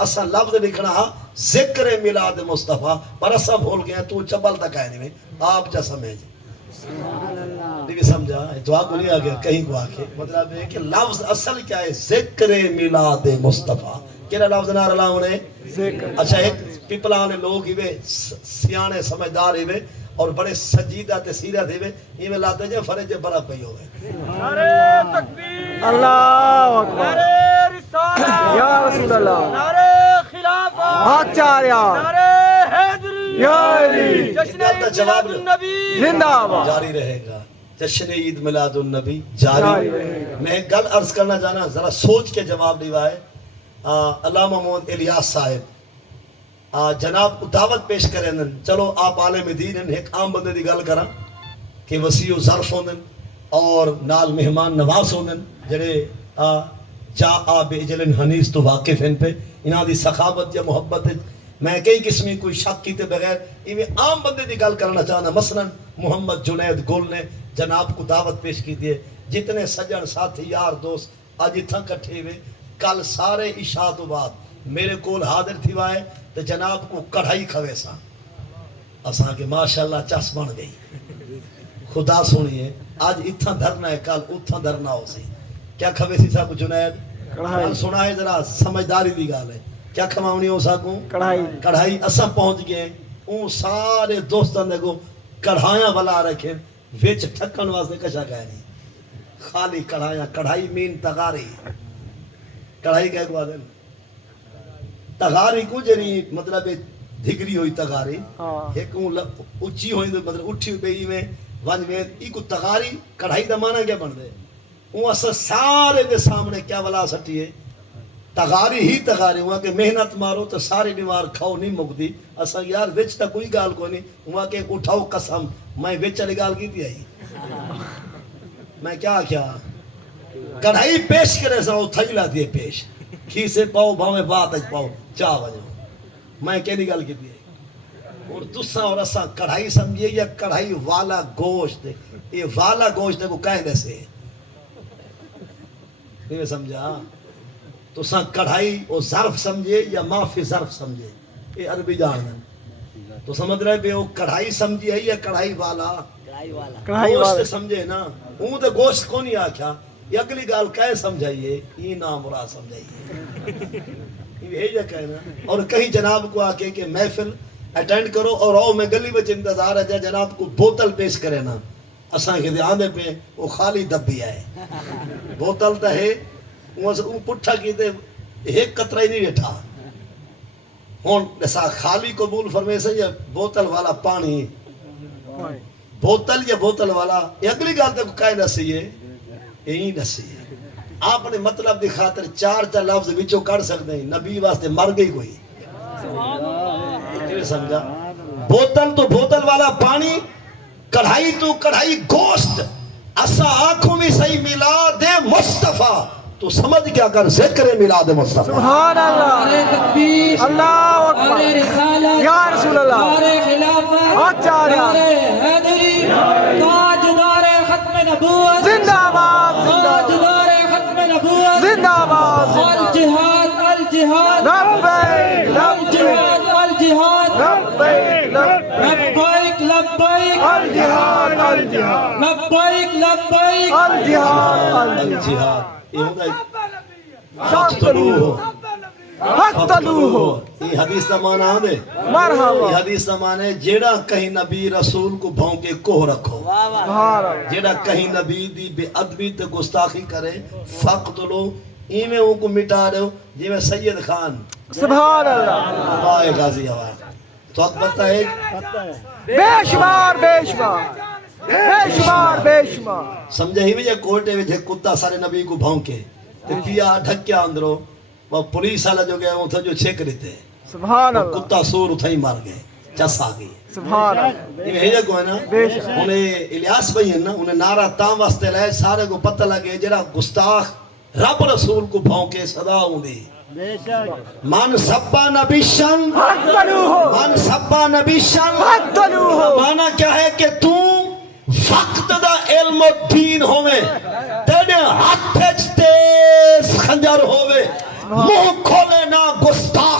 اسا لفظ لکھنا ذکر میلاد مصطفیٰ پر اسا بھول گیا تو چبل تک آئے نہیں آپ چا سمجھ نہیں سمجھا تو آپ کو نہیں آگیا کہیں کو آکے مطلب ہے کہ لفظ اصل کیا ہے ذکر میلاد مصطفیٰ کیا لفظ نہ رلا انہیں اچھا ایک پیپلانے لوگ ہی وے سیانے سمجھدار ہی وے اور بڑے سجیدہ تسیرہ تھے وے یہ میں لاتے جائیں فرج برا پہی ہوئے نعرہ تکبیر اللہ اکبر نعرہ رسالہ یا رسول اللہ نعرہ خلافہ آچاریا نعرہ حیدری یا علی جشن عید میلاد النبی زندہ آباد جاری رہے گا جشن عید میلاد النبی جاری رہے گا میں ایک گل عرض کرنا چاہنا ذرا سوچ کے جواب دیوائے علامہ محمد الیاس صاحب جناب کو دعوت پیش کریں چلو آپ عالم دین ہیں ایک عام بندے دی گل کرا کہ وسیع و ظرف ہوندن اور نال مہمان نواز ہوندن جڑے جا آب اجلن حنیس تو واقف ہیں پہ انہاں دی سخاوت یا محبت ہے میں کئی قسمی کوئی شک کیتے بغیر یہ عام بندے دی گل کرنا چاہنا مثلا محمد جنید گل نے جناب کو دعوت پیش کی دیئے جتنے سجن ساتھی یار دوست آج اتھا کٹھے ہوئے کل سارے عشاء تو بعد میرے کول حاضر تھی وائے تو جناب کو کڑھائی کھوے سا اساں کے ماشاءاللہ چس بن گئی خدا سنیے آج اتھا دھرنا ہے کل اتھا دھرنا ہو سی کیا کھوے سی سا کو جنید کل سنا ہے ذرا سمجھداری دی گال ہے کیا کھماؤنی ہو سا کو کڑھائی اساں پہنچ گئے اون سارے دوستان دیکھو کڑھائیاں بلا رکھیں ویچ ٹھکن واسے کشا گئے نہیں خالی کڑھائیاں کڑھائی مین تغاری کڑھائی کہہ کو آدھے تغاری کو جنی مطلب دھگری ہوئی تغاری ایک اچھی ہوئی مطلب اٹھی ہوئی میں ونج میں ایک تغاری کڑھائی دا مانا کیا بن دے وہ اصلا سارے دے سامنے کیا ولا سٹی ہے تغاری ہی تغاری وہاں کہ محنت مارو تو ساری بیمار کھاؤ نہیں مکدی اصلا یار وچ تا کوئی گال کو نہیں وہاں کہ اٹھاؤ قسم میں وچ علی گال کی تھی آئی میں کیا کڑھائی پیش کرے سا وہ تھیلا دیئے پیش کھی سے پاؤ بھاویں بات اج پاؤ چاہ وجہ میں کہنی گال کی دیئے اور دوسرا اور اساں کڑھائی سمجھے یا کڑھائی والا گوشت یہ والا گوشت کو کہنے سے نہیں سمجھا تو ساں کڑھائی وہ ظرف سمجھے یا معافی ظرف سمجھے یہ عربی جاندن تو سمجھ رہے بے وہ کڑھائی سمجھے یا کڑھائی والا گوشت سمجھے نا وہ تو گوشت کو نہیں آکھا یہ اگلی گال کہے سمجھائیے یہ نام مراد سمجھائیے یہ جا کہنا اور کہیں جناب کو آکے کہ محفل اٹینڈ کرو اور آؤ میں گلی بچ انتظار ہے جناب کو بوتل پیش کرے نا اساں کے دھیانے پہ وہ خالی دبی آئے بوتل تا ہے وہ پٹھا کی دے ایک قطرہ ہی نہیں رٹھا ہون ایسا خالی قبول فرمے سے یا بوتل والا پانی بوتل یا بوتل والا یہ اگلی گال تک کہے نسی ہے یہی نسی ہے آپ نے مطلب دی خاطر چار لفظ وچوں کر سکتے ہیں نبی واسطے مر گئی کوئی سمجھا بوتل تو بوتل والا پانی کڑھائی تو کڑھائی گوشت اسا آنکھوں میں صحیح میلاد مصطفیٰ تو سمجھ کیا کر ذکر میلاد مصطفیٰ سبحان اللہ نعرہ تکبیر اللہ اکبر نعرہ رسالت یا رسول اللہ نعرہ خلافت آچاریا نعرہ حیدری تاجدار ختم نبوت زندہ آباد تاجدار ختم نبوت زندہ آباد الجہاد الجہاد لبیک الجہاد الجہاد لبیک لبیک لبیک الجہاد الجہاد لبیک لبیک الجہاد الجہاد یہ ہوتا ہے فقتلوہ فقتلوہ یہ حدیث کا معنی آدھے مرحبا یہ حدیث کا معنی ہے جیڑا کہیں نبی رسول کو بھونکے کوہ رکھو جیڑا کہیں نبی دی بے ادبی تے گستاخی کرے فقتلو ایمیں ان کو مٹا رہے ہو جی میں سید خان سبحان اللہ آئے غازی ہوا تو اب بتا ہے بے شمار بے شمار بے شمار بے شمار سمجھے ہی بھی کوٹے وچ کتا سارے نبی کو بھونکے تے پیا ڈھکیا اندرو وہ پولیس والا جو گیا وہ جو چھک لیتے سبحان اللہ کتا سور اتھا ہی مار گئے چس آ گئی سبحان اللہ یہ بھیجا کو ہے نا انہیں الیاس بھائی ہیں نا انہیں نعرہ تام واسطے لائے سارے کو پتہ لگے جڑا گستاخ رب رسول کو بھونکے صدا ہوں دی من سبا نبی شن من سبا نبی شن مانا کیا ہے کہ تو وقت دا علم و دین ہوئے تیرے ہاتھ تیز خنجر ہوئے منہ کھولے نا گستاخ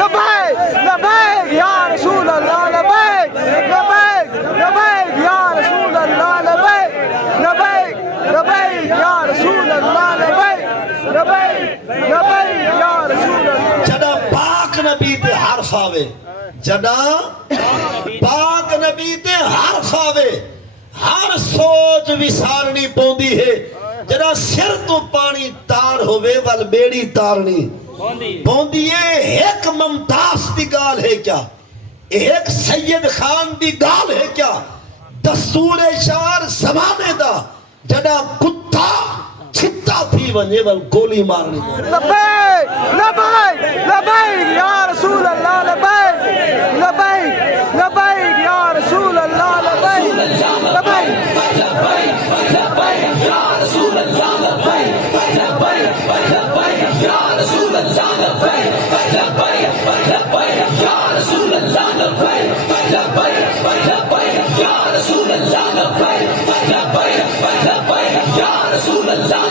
لبیک لبیک یا رسول اللہ لبیک لبیک لبیک یا رسول اللہ لبیک لبیک لبیک یا رسول اللہ لبیک لبیک لبیک یا رسول اللہ جدا پاک نبی تے حرف آوے جدا پاک نبی تے حرف آوے ہر سوچ وسارنی پوندی ہے جدا سر تو پانی تار ہوئے وال بیڑی تارنی پوندی ہے ایک ممتاز دی گال ہے کیا ایک سید خان دی گال ہے کیا دستور شار زمانے دا جدا کتا چھتا تھی ونجے وال گولی مارنی لبیک لبیک لبیک یا رسول اللہ لبیک لبیک لبیک یا رسول اللہ لبیک لبیک یا رسول اللہ لبیک لبیک لبیک یا رسول اللہ لبیک لبیک یا رسول اللہ لبیک لبیک لبیک یا رسول اللہ لبیک لبیک یا رسول اللہ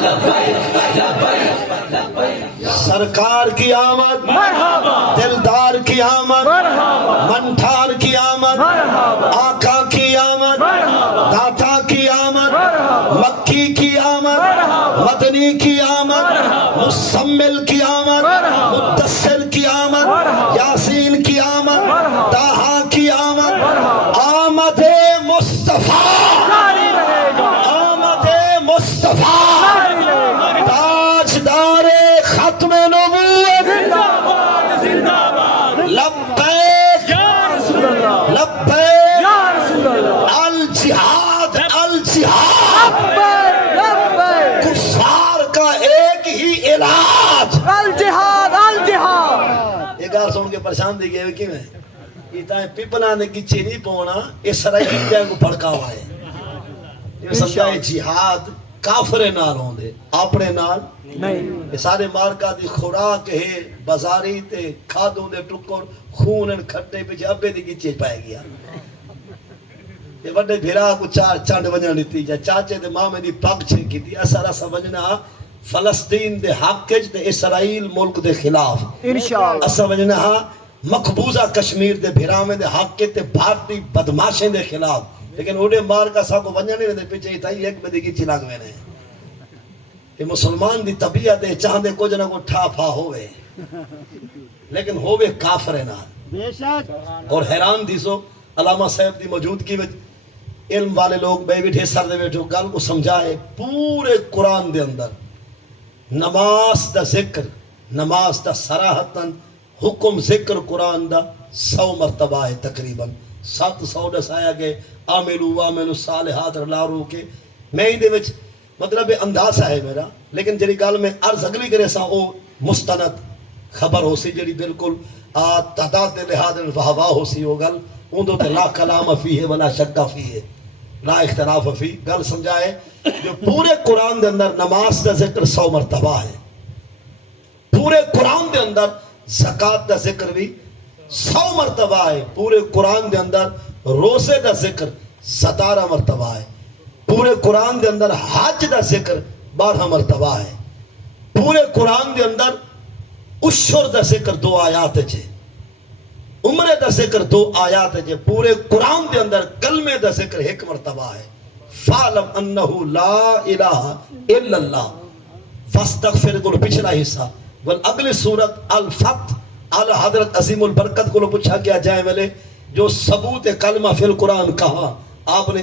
سرکار کی آمد دلدار کی آمد منٹھار کی آمد آقا کی آمد داتا کی آمد مکی کی آمد مدنی کی آمد مسمل کی آمد مدثر کی آمد یاسین کی آمد طٰہٰ کی آمد آمد مصطفیٰ آمد مصطفیٰ تاجدار ختم نبوت لبیک لبیک الجہاد الجہاد کفار کا ایک ہی علاج الجہاد الجہاد ایک آر سن کے پریشان دی گئے کیوں ہے یہ پیپلہ نے کچھے نہیں پونا اس سرائی جائے کو پھڑکا ہوا ہے یہ سمجھائے جہاد کافرے نال ہوں دے اپنے نال نہیں یہ سارے مارکہ دی خوراک ہے بازاری تے کھادوں دے ٹکر خون ان کھٹے پیچھے ابے دی کی چیز پائے گیا یہ بڑے بھیرا کو چار چانڈ ونجا لیتی جا چاچے دے ماں میں دی پاک چھن کی تھی اسارا سمجھنا فلسطین دے حق کج دے اسرائیل ملک دے خلاف انشاءاللہ سمجھنا مقبوضہ کشمیر دے بھیرا میں دے حق کے تے بھارتی بدماشیں دے خلاف لیکن اوڑے مار کا ساکو ونجا نہیں رہے پیچھے ہی تھائی ایک میں دیکھی چلاک میں نے یہ مسلمان دی طبیعت ہے چاہندے کو جنہ کو ٹھا پھا ہوئے لیکن ہوئے کافر نال اور حیران دیسو علامہ صاحب دی موجود کی وجہ علم والے لوگ بے بیٹھے سر دے بیٹھو گل کو سمجھائے پورے قرآن دے اندر نماز دا ذکر نماز دا صراحتاً حکم ذکر قرآن دا 100 مرتبہ ہے تقریباً 700 دسایا کہ عاملو صالحات لارو کے میں ہی دے وچ مطلب اندازہ ہے میرا لیکن جڑی گل میں عرض اگلی کرے سا او مستند خبر ہو سی جڑی بالکل تعداد دے لحاظ وہوا ہو سی وہ گل اندو تے لا کلام فیہ ولا شک فیہ لا اختلاف فیہ گل سمجھائے جو پورے قرآن دے اندر نماز دا ذکر 100 مرتبہ ہے پورے قرآن دے اندر زکاة دا ذکر بھی 100 مرتبہ ہے پورے قرآن دے اندر روزے دا ذکر 17 مرتبہ ہے پورے قرآن دے اندر حج دا ذکر 12 مرتبہ ہے پورے قرآن دے اندر اشر دا ذکر 2 آیات ہے عمرے دا ذکر 2 آیات ہے پورے قرآن دے اندر کلمے دا ذکر 1 مرتبہ ہے فَعْلَمْ أَنَّهُ لَا إِلَهَ إِلَّا اللَّهُ فَاسْتَغْفِرْ کو پچھلا حصہ والاگلی صورت الفتح اعلی حضرت عظیم البرکت کو پوچھا کیا جائے ملے جو ثبوت کلمہ فی القرآن کہا آپ نے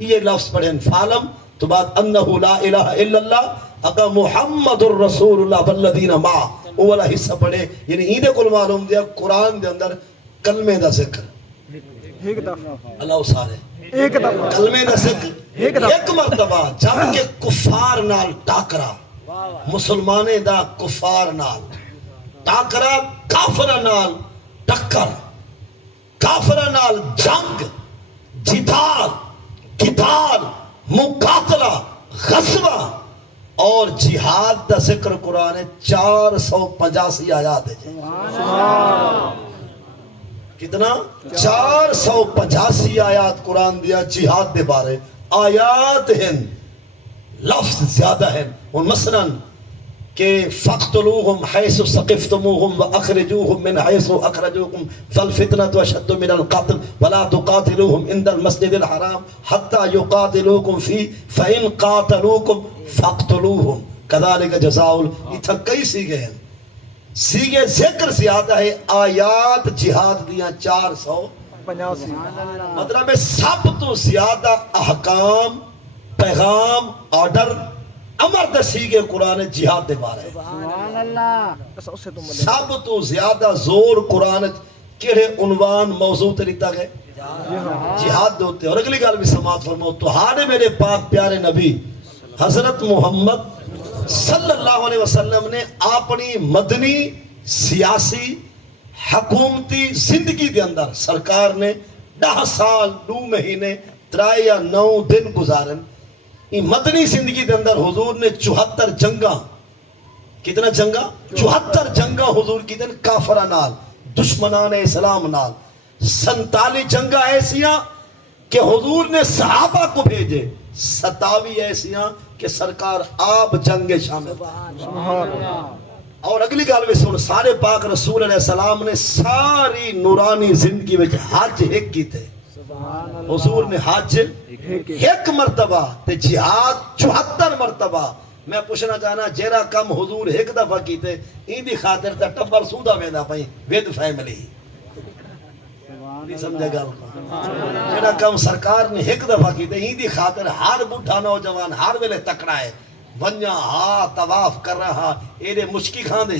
یہ لفظ پڑھیں فعلم تو بعد انہو لا الہ الا اللہ اگر محمد الرسول اللہ والذین ما وہ والا حصہ پڑھے یعنی ایدے کو معلوم دیا قرآن دے اندر کلمے دا ذکر ایک دفعہ اللہ سارے ایک دفعہ کلمے دا ذکر ایک مرتبہ جب کہ کفار نال ٹاکرا مسلمانے دا کفار نال ٹاکرا کافر نال ٹکر کافر نال جنگ جدال قتال مقاتلہ غزوہ اور جہاد دا ذکر قرآن 485 آیات ہے کتنا 485 آیات قرآن دیا جہاد دے بارے آیات ہیں لفظ زیادہ ہیں اور مثلا کہ فَقْتُلُوهُمْ حَيْثُ ثَقِفْتُمُوهُمْ وَأَخْرِجُوهُمْ مِنْ حَيْثُ أَخْرَجُوكُمْ فَالْفِتْنَةُ أَشَدُّ مِنَ الْقَتْلِ وَلَا تُقَاتِلُوهُمْ عِنْدَ الْمَسْجِدِ الْحَرَامِ حَتَّى يُقَاتِلُوكُمْ فِيهِ فَإِنْ قَاتَلُوكُمْ فَاقْتُلُوهُمْ كَذَلِكَ جَزَاءُ اتھا کئی سیگے ہیں سیگے ذکر زیادہ ہے آیات جہاد دیاں 485 مطلب ہے سب تو زیادہ احکام پیغام آرڈر امر دسیگے قرآن جہاد دے بارے سب تو زیادہ زور قرآن کیڑے عنوان موضوع تے لیتا گئے جہاد دوتے اور اگلی گال بھی سماعت فرماؤ تو ہانے میرے پاک پیارے نبی حضرت محمد صلی اللہ علیہ وسلم نے اپنی مدنی سیاسی حکومتی زندگی دے اندر سرکار نے 10 سال 2 مہینے 3 یا 9 دن گزارن یہ مدنی زندگی دے اندر حضور نے 74 جنگاں کتنا جنگاں 74 جنگاں حضور کی دن کافرہ نال دشمنان اسلام نال 47 جنگاں ایسیاں کہ حضور نے صحابہ کو بھیجے 27 ایسیاں کہ سرکار آپ جنگ شامل اور اگلی گال بھی سن سارے پاک رسول علیہ السلام نے ساری نورانی زندگی میں حج ایک کی تھے حضور نے حج ایک مرتبہ تے جہاد 74 مرتبہ میں پوچھنا چاہنا جیرا کم حضور ایک دفعہ کی تھے این دی خاطر تا ٹبر سودا ویندا پئی ود فیملی نہیں سمجھے گا جیڑا کم سرکار نے ایک دفعہ کی تھے این دی خاطر ہر بوڑھا نوجوان ہر ویلے تکڑا ہے ونجا ہاں طواف کر رہا ایرے مشکی کھان دے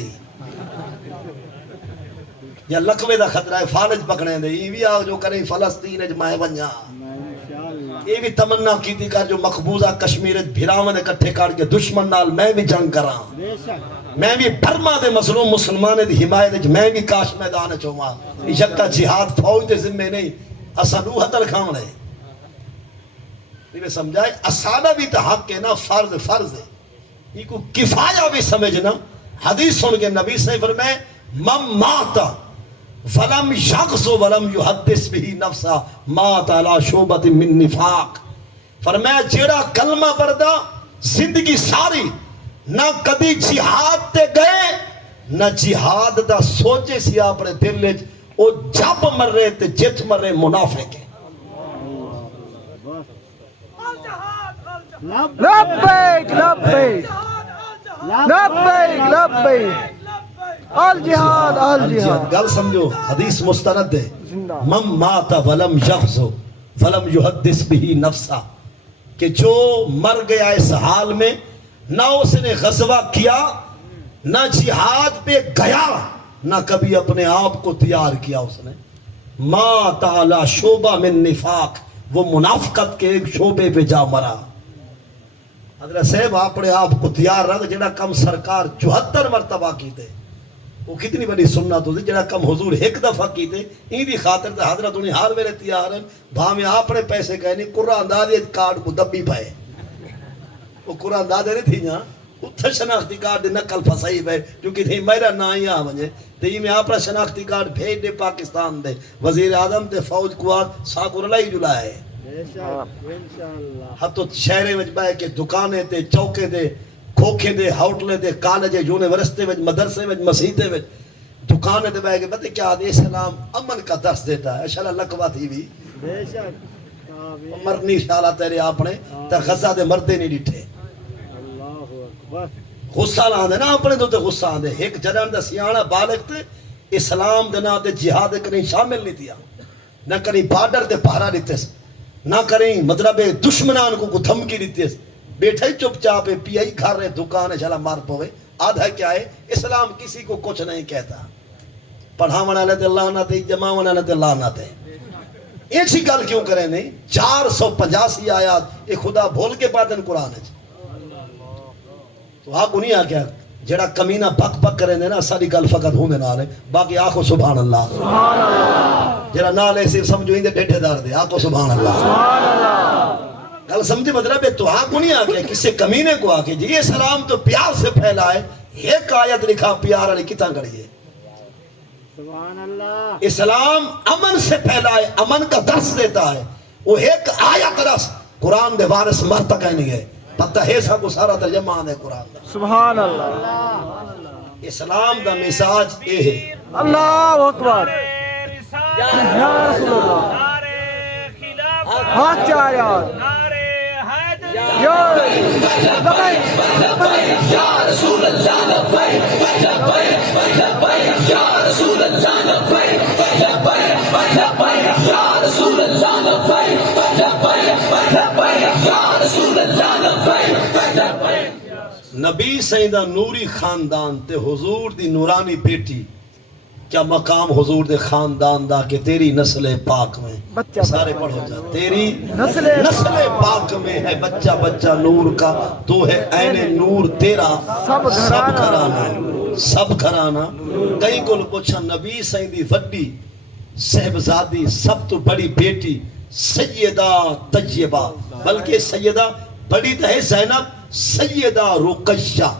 یا لکوے دا خطرہ ہے فالج پکڑیں دے یہ بھی آگ جو کریں فلسطین اج مائے ونجا یہ بھی تمنا کی تھی کہ جو مقبوضہ کشمیر بھیراون اکٹھے کاٹ کے دشمن نال میں بھی جنگ کراں میں بھی برما دے مظلوم مسلمان دی حمایت میں بھی کاش میدان چوما یکا جہاد فوج دے ذمہ نہیں اسا روح تل کھاونے یہ سمجھائے اسانہ بھی تا حق ہے نا فرض ہے یہ کو کفایہ بھی سمجھنا حدیث سن کے نبی سے فرمائے من ماتا ولم یغز ولم یحدث به نفسا مات علی شعبۃ من نفاق فرمایا جیڑا کلمہ پڑھدا زندگی ساری نہ کبھی جہاد تے گئے نہ جہاد دا سوچے سی اپنے دل وچ او جب مر رہے تے جت مر رہے منافق ہے لبیک لبیک لبیک لبیک الجہاد الجہاد گل سمجھو حدیث مستند ہے من مات ولم یغز ولم یحدث به نفسا کہ جو مر گیا اس حال میں نہ اس نے غزوہ کیا نہ جہاد پہ گیا نہ کبھی اپنے آپ کو تیار کیا اس نے مات علی شعبہ من نفاق وہ منافقت کے ایک شعبے پہ جا مرا حضرت صاحب اپنے آپ کو تیار رکھ جڑا کم سرکار 74 مرتبہ کی تھے وہ کتنی بڑی سنت ہوتی جڑا کم حضور ایک دفعہ کی تھے این دی خاطر تے حضرت انہیں ہر ویلے تیار ہیں بھا میں اپنے پیسے کہے نہیں قرآن اندازے کارڈ کو دبی پائے وہ قرآن اندازے نہیں تھی نا اتھے شناختی کارڈ دی نقل پھسائی پائے کیونکہ تھی میرا نا ہی آ ونجے تے میں اپنا شناختی کارڈ بھیج دے پاکستان دے وزیر اعظم تے فوج قوات ساکر لائی جلائے ہتو شہرے وچ بائے کہ دکانے تے چوکے دے کھوکھے دے ہوٹلے دے کالج یونیورسٹی وچ مدرسے وچ مسجدے وچ دکانے دے بائے کہ بتے کیا دے اسلام امن کا درس دیتا ہے انشاءاللہ لکوا تھی بھی بے شک مرنی شالا تیرے اپنے تے غزہ دے مردے نہیں ڈٹھے غصہ لاندے نا اپنے تو تے غصہ آندے ایک جنان دا سیانا بالغ تے اسلام دے نا تے جہاد کریں شامل نہیں تھیا نہ کریں بارڈر تے پہرا دیتے نہ کریں مطلب دشمنان کو دھمکی دیتے بیٹھا ہی چپ چاپ پی آئی کھا رہے دکان چلا مار پوے آدھا کیا ہے اسلام کسی کو کچھ نہیں کہتا پڑھا منا لیتے اللہ نہ تے جمع منا لیتے اللہ نہ تے ایک ہی گل کیوں کریں نہیں 485 آیات یہ خدا بھول کے پاتن قرآن ہے تو آپ نہیں آ کیا جڑا کمینہ بک بک کریں نا ساری گل فقط ہوں نہ رہے باقی آنکھو سبحان اللہ جڑا نہ لے صرف سمجھو ہی دے ڈیٹھے دار دے آنکھو سبحان اللہ گل سمجھے مطلب ہے تو آنکھو نہیں آ کیا کسی کمینے کو آ کے جی یہ سلام تو پیار سے پھیلا ہے ایک آیت لکھا پیار علی کتنا کریے اسلام امن سے پھیلا ہے، امن کا درس دیتا ہے. وہ ایک آیت رس قرآن دے وارث مر تک نہیں گئے. پتہ ہے سا کو سارا ترجمہ ہے قرآن دا. سبحان اللہ. اسلام دا مزاج یہ ہے. اللہ اکبر. یا رسول اللہ. ہاتھ چاہ یار. یا رسول اللہ. نبی سیدہ نوری خاندان تے حضور دی نورانی بیٹی کیا مقام حضور دے خاندان دا کہ تیری نسل پاک میں بچہ سارے پڑھو جا تیری نسل پاک میں ہے بچہ بچہ نور کا تو ہے عین نور تیرا سب گھرانا. کئی کو پوچھا نبی سیدی وڈی صاحبزادی سب تو بڑی بیٹی سیدہ طیبہ بلکہ سیدہ بڑی تو ہے زینب سیدہ رقیہ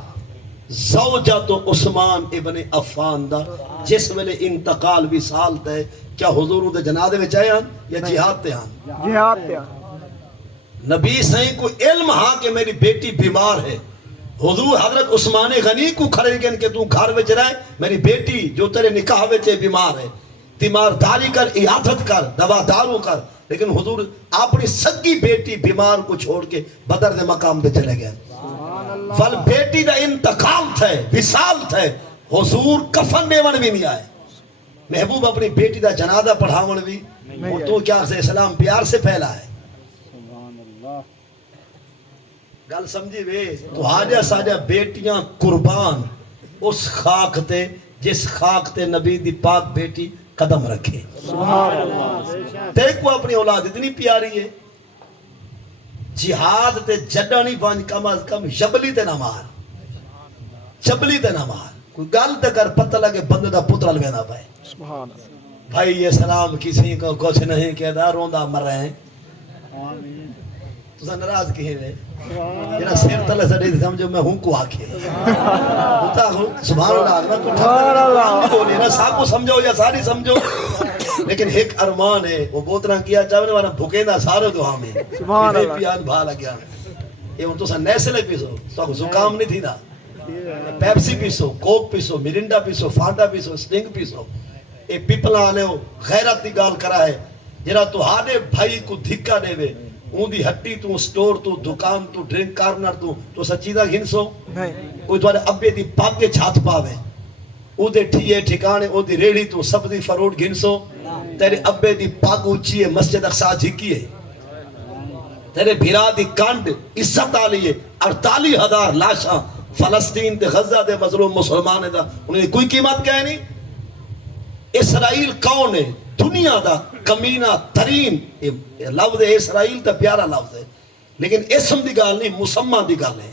زوجہ تو عثمان ابن عفان دا جس ویلے انتقال بھی سال تے کیا حضور دے جنازے وچ آئے ہن یا جہاد تے ہن؟ جہاد تے. نبی سائیں کو علم ہاں کہ میری بیٹی بیمار ہے. حضور حضرت عثمان غنی کو کھڑے گئے کہ تو گھر وچ رہے میری بیٹی جو تیرے نکاح وچ بیمار ہے تیمارداری کر عیادت کر دوا دارو کر. لیکن حضور اپنی سگی بیٹی بیمار کو چھوڑ کے بدر دے مقام دے چلے گئے. فل بیٹی دا انتقال تھے وصال تھے حضور کفن دیون بھی نہیں آئے. محبوب اپنی بیٹی دا جنازہ پڑھاون بھی اور تو کیا سے اسلام پیار سے پھیلا ہے. گل سمجھی وے تو آجا ساجا بیٹیاں قربان اس خاک تے جس خاک تے نبی دی پاک بیٹی قدم رکھے. تے کو اپنی اولاد اتنی پیاری ہے. جہاد تے جڈا نہیں پانچ کم از کم جبلی تے نہ مار چبلی تے نہ مار. کوئی گل تے کر پتہ لگے بندے دا پتر لگے نہ پائے. بھائی یہ سلام کسی کو کچھ نہیں کہدا روندا مر رہے ہیں. تو ناراض کہیں رہے جنا سیر تلے سڑے سمجھو میں ہوں کو آکھے ہوتا ہوں سبحان اللہ بولے نا سب کو سمجھو یا ساری سمجھو. لیکن ایک ارمان ہے وہ بہت طرح کیا چاہنے والا بھوکے نہ سارے دعا میں سبحان اللہ پیان بھا لگیا یہ ان تو سا نیسلے پیسو تو زکام نہیں تھی نا پیپسی پیسو کوک پیسو مرنڈا پیسو فانٹا پیسو سٹنگ پیسو اے پیپل آنے ہو غیرت دی گال کرا ہے جرا تو ہانے بھائی کو دھکا دے وے اون دی ہٹی تو سٹور تو دکان تو ڈرنک کارنر تو سچی دا گھنسو کوئی توارے ابے دی پاک کے چھات پاوے او دے ٹھیے ٹھکانے او دی ریڑی تو سب دی فروٹ گھنسو تیرے ابے دی پاک اچھی ہے مسجد اقصا جھکی ہے تیرے بھیرا دی کانڈ عزت آلی ہے 48,000 لاشاں فلسطین دے غزہ دے مظلوم مسلمان دا انہیں کوئی قیمت کہے نہیں. اسرائیل کون ہے دنیا دا کمینہ ترین لفظ اسرائیل تا پیارا لفظ ہے لیکن اسم دی گال نہیں مسمہ دی گال ہے.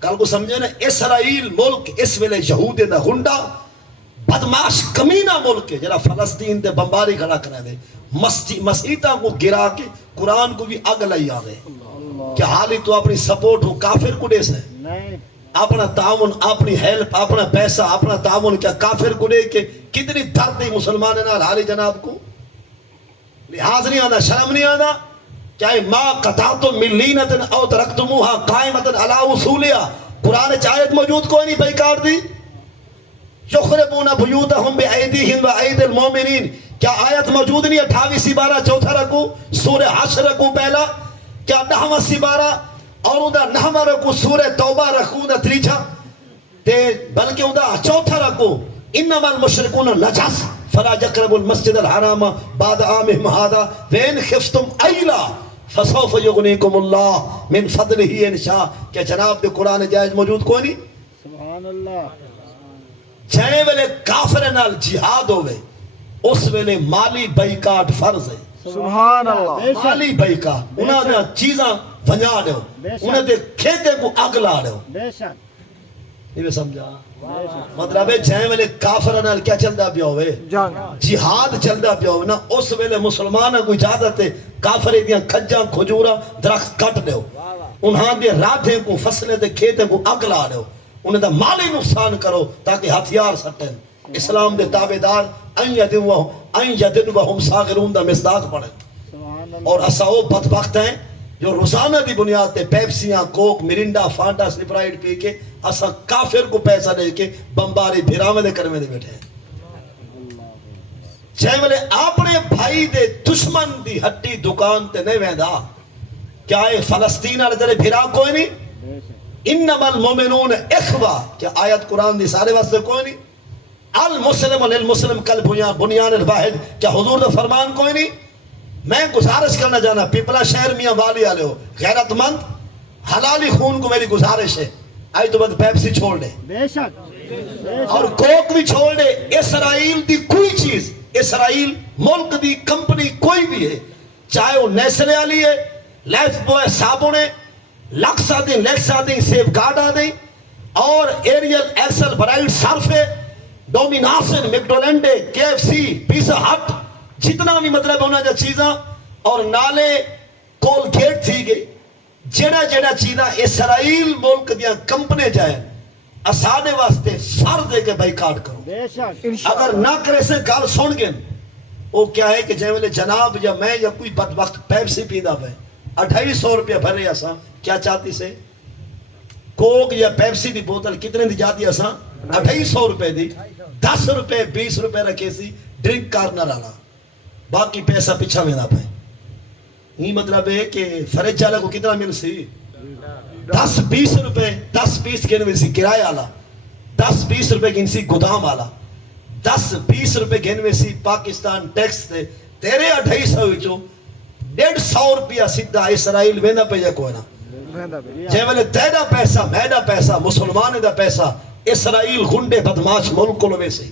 کل کو سمجھے نا اسرائیل ملک اس ویلے یہود دا گنڈا بدماش کمینہ ملک ہے جرا فلسطین دے بمباری کھڑا کرنے دے مسیحیتاں کو گرا کے قرآن کو بھی اگ لئی آدھے. کیا حالی تو اپنی سپورٹ ہو کافر کو دے سے اپنا تعاون اپنی ہیلپ اپنا پیسہ اپنا تعاون کیا کافر کو دے کے کتنی درد دی مسلمان نال حالی جناب کو لحاظ نہیں آنا شرم نہیں آنا. چاہے ما قطعتم من لینتن او ترکتموها قائمتن علی اصولیا قرآن چاہت موجود کوئی نہیں بیکار دی. یخربون بیوتہم بأیدیہم وأید المومنین کیا آیت موجود نہیں 28 سپارہ چوتھا رکو سورہ حشر رکو پہلا کیا 9واں سپارہ اور اندھا 9واں رکو سورہ توبہ رکو اندھا تریچھا بلکہ اندھا چوتھا رکو انما المشرکون نجس فلا یقربوا المسجد الحرام بعد عامہم ھذا وإن خفتم عیلا فسوف یغنیکم اللہ من فضلہ انشاء. کیا جناب دے قرآن جائز موجود کوئی نہیں؟ سبحان اللہ. چھے ویلے کافر نال جہاد ہوئے اس ویلے مالی بائیکاٹ فرض ہے. سبحان اللہ. مالی بائیکاٹ انہاں نے چیزاں ونجا دے انہاں دے کھیتے کو اگ لا دے. یہ بھی سمجھا مطلب ہے چھے ویلے کافر نال کیا چلدا پیا ہوئے جہاد چلدا پیا ہوئے نا اس ویلے مسلمان کو اجازت ہے کافر دیاں کھجاں کھجورا درخت کٹ دیو انہاں دے راتھیں کو فصلیں دے کھیتے کو اگ لا دیو انہیں دا مالی نقصان کرو تاکہ ہتھیار سٹیں اسلام دے تابعدار ان یدنوہم صاغرون دا مصداق پڑھیں. اور اسا وہ بدبخت ہیں جو روزانہ دی بنیاد تے پیپسیاں، کوک، مرنڈا، فانٹا، سپرائٹ پی کے اسا کافر کو پیسہ دے کے بمباری بھراویں دے کرنے دے بیٹھے ہیں. چاہے ملے اپنے بھائی دے دشمن دی ہٹی دکان تے نہیں ویندا. کیا ہے فلسطین والے تیرے بھرا کوئی نہیں؟ انما المؤمنون اخوہ. کیا آیت قرآن دی سارے واسطے کوئی نہیں؟ المسلم للمسلم کل بنیان الواحد. کیا حضور دا فرمان کوئی نہیں؟ میں گزارش کرنا جانا پیپلا شہر میاں والی والے ہو غیرت مند حلالی خون کو میری گزارش ہے آئی تو بعد پیپسی چھوڑ دے بے شک اور کوک بھی چھوڑ دے. اسرائیل دی کوئی چیز، اسرائیل ملک دی کمپنی کوئی بھی ہے، چاہے وہ نیسلے والی ہے، لیف بوئے صابن ہے، لکسا دیں، لیکسا دیں، سیف گارڈا دیں، اور ایریل ایکسل برائٹ صرف ہے، ڈومیناسن، میکڈولینڈے، کے ایف سی، پیزا ہٹ، جتنا بھی مطلب ہونا جا چیزاں، اور نالے کولگیٹ تھی گئی. جڑا جڑا چیزاں اسرائیل ملک دیا کمپنے جائیں اسانے واسطے فرض ہے کہ بھائی کاٹ کرو. بے شک اگر نہ کرے سے گال سن گئے وہ کیا ہے کہ جائے ملے جناب یا میں یا کوئی بدبخت پیپسی پیدا پہ 250 روپیہ بھرے اساں کیا چاہتی سے کوک یا پیپسی دی بوتل کتنے دی جاتی اساں 250 روپے دی 10 روپے 20 روپے رکھے سی ڈرنک کارنر آنا باقی پیسہ پیچھا میں نہ پائے. یہ مطلب ہے کہ فریج چالہ کو کتنا مل سی 10-20 روپے 10-20 گھنوے سی کرایہ آلا 10-20 روپے گھن سی گودام آلا 10-20 روپے گھنوے سی پاکستان ٹیکس دے تیرے 250 وچوں 150 روپیہ سیدھا اسرائیل ویندہ پہ جا کوئی نا جے والے تیرا پیسہ میڈا پیسہ مسلمان دا پیسہ اسرائیل گنڈے بدماش ملک کو لوے سی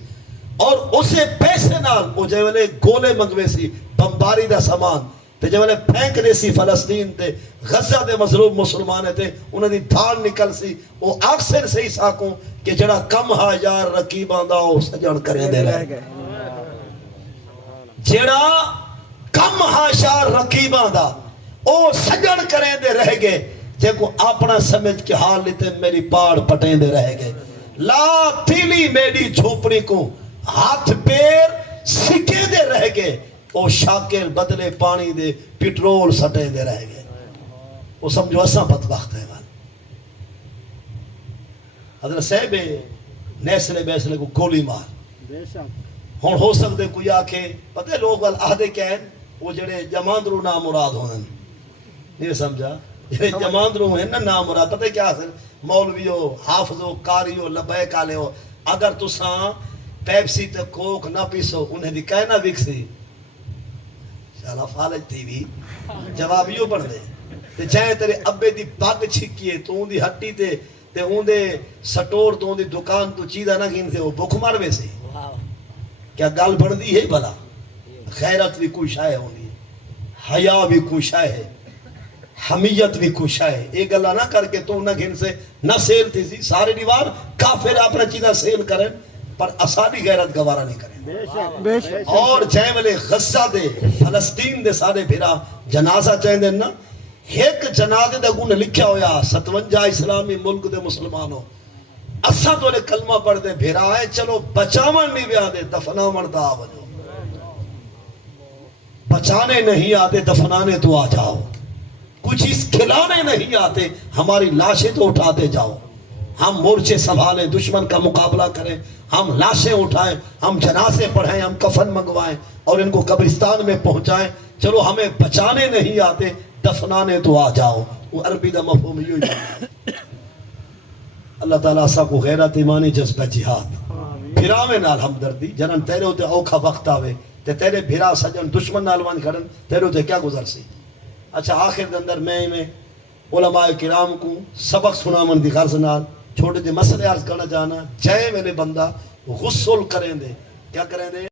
اور اسے پیسے نال وہ جے والے گولے منگوے سی بمباری دا سامان تے جے والے پھینک دے سی فلسطین تے غزہ دے مظلوم مسلمانے تے انہیں دی دھان نکل سی وہ اکثر سے ہی ساکوں کہ جڑا کم ہزار رقیبان دا وہ سجن کریں دے رہ گئے جڑا کم ہزار رقیبان دا وہ سجن کریں دے رہ گئے جے کو اپنا سمجھ کے حال لیتے میری پاڑ پٹیں دے رہ گئے. لا تیلی میری جھوپڑی کو ہاتھ پیر سکے دے رہ گئے وہ شاکر بدلے پانی دے پیٹرول سٹے دے رہ گئے. وہ سمجھو اساں بدبخت ہے حضرت صاحب نیسلے بیسلے کو گولی مار ہون ہو سکتے کوئی آکھے پتہ ہے لوگ آدھے کہیں وہ جڑے جماندرو نام مراد ہونے نہیں سمجھا جڑے جماندرو ہیں نا نام مراد پتہ ہے کیا حاصل مولوی ہو حافظ ہو قاری ہو لبیک آلے ہو اگر تساں پیپسی تے کوک نہ پیسو انہیں دی کہنا وکسی شالا فالج تھی بھی جواب یوں پڑھ دے تے چاہے تیرے ابے دی پاگ چھکیے تو ان دی ہٹی تے ان دے سٹور تو ان دی دکان تو چیزہ نہ گھن سے وہ بھوک مار ویسے کیا گال بڑھ دی ہے بھلا غیرت بھی کوئی شائع ہونی ہے حیاء بھی کوئی شائع ہے حمیت بھی کوئی شائع ہے. ایک اللہ نہ کر کے تو نہ گھن سے نہ سیل تھی سی سارے دیوار کافر اپنا چیزہ سیل کریں پر اسانی غیرت گوارا نہیں کریں. اور چاہے والے غزہ دے فلسطین دے سارے بھیرا جنازہ چاہیں دے نا ایک جنازے دا گونے لکھیا ہویا 57 اسلامی ملک دے مسلمانوں اسا تو لے کلمہ پڑھ دے بھیرا ہے چلو بچاون نہیں بھی آدے دفنا مرتا آوجو بچانے نہیں آتے دفنانے تو آ جاؤ کچھ چیز کھلانے نہیں آتے ہماری لاشیں تو اٹھاتے جاؤ. ہم مورچے سنبھالیں دشمن کا مقابلہ کریں ہم لاشیں اٹھائیں ہم جنازے پڑھائیں ہم کفن منگوائیں اور ان کو قبرستان میں پہنچائیں. چلو ہمیں بچانے نہیں آتے دفنانے تو آ جاؤ. وہ عربی دا مفہوم یوں ہی اللہ تعالیٰ سا کو غیرت ایمانی جذبہ جہاد بھرا میں نال ہمدردی جنن تیرے ہوتے اوکھا وقت آوے تے تیرے بھرا سجن دشمن نالوان کھڑن تیرے ہوتے کیا گزر سی. اچھا آخر دے اندر میں علماء کرام کو سبق سنامن دی غرض نال چھوٹے دے مسئلے عرض کرنا جانا چاہے میں نے بندہ غسل کریں دے کیا کریں دے